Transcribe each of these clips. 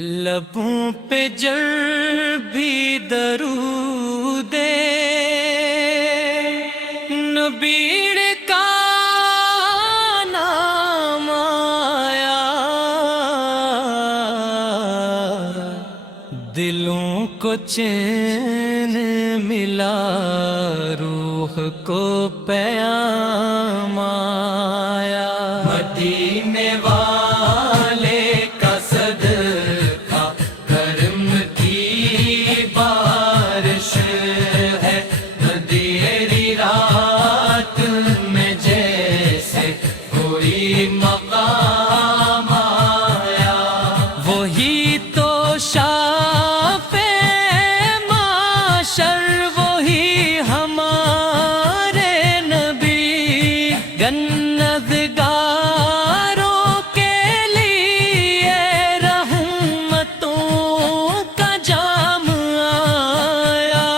لبوں پہ جب بھی درود نبی کا نام آیا، دلوں کو چین ملا، روح کو پیام آیا۔ مدینے والے کا صدقہ کرم کی بارش ہے، اندھیری رات میں جیسے کوئی مقام آیا، وہی تو شافع معاشر، وہی ہمارے نبی، گنہگاروں کے لیے رحمتوں کا جام آیا،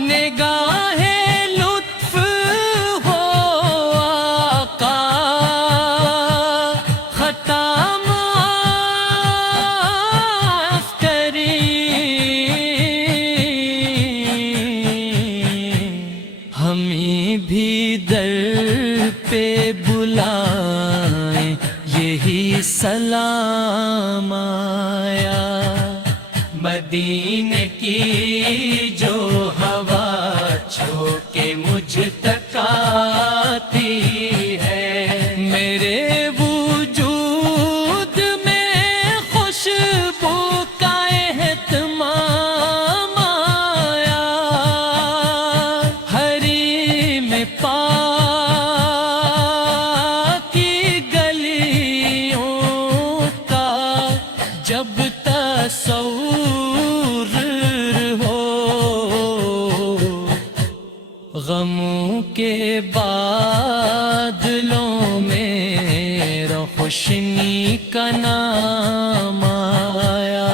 نگاہ لطف ہو آقا، خطا معاف کریں، ہمیں بھی در پہ بلائیں، یہی سلام آیا۔ مدینے کی جو ہوا چھو کے مجھ تک آتی ہے، میرے وجود میں خوشبو کا اہتمام آیا، حریم پاک کی گلیوں کا جب تصور ہو، غموں کے بادلوں میں روشنی کا نام آیا،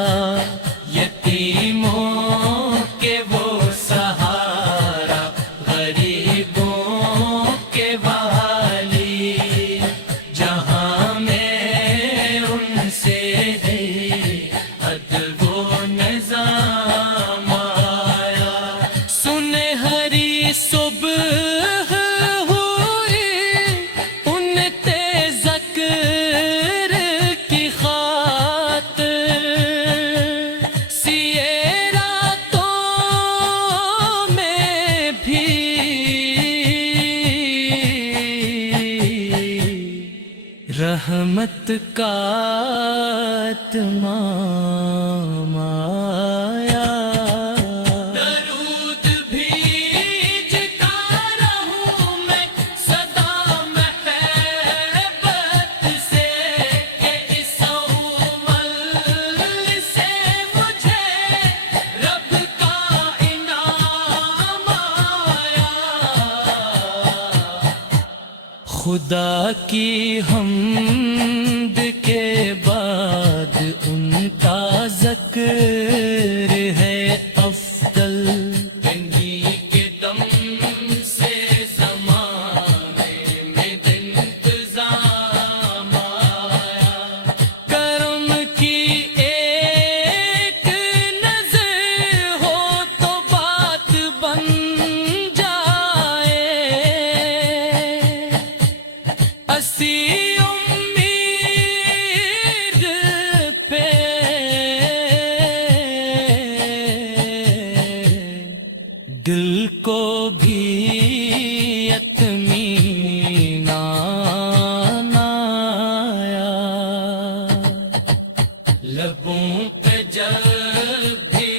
یتیموں کے وہ سہارا، غریبوں کے والی، جہاں میں ان سے ادب و نظام آیا، سنہری صبح ہوئی ان ذکر کی خاطر، سیے راتوں میں بھی رحمت کا اتمام آیا، درود بھیجتا رہوں میں صدا محبت سے، کہ اس عمل سے مجھے رب کا انعام آیا، خدا کی حمد کے بعد ان کا ذکر ہے افضل، انہی کے دم سے زمانے میں انتظام آیا، کرم کی ایک نظر ہو تو بات بن جائے، اسی امید پہ دل کو بھی اطمینان آیا، لبوں پہ جب بھی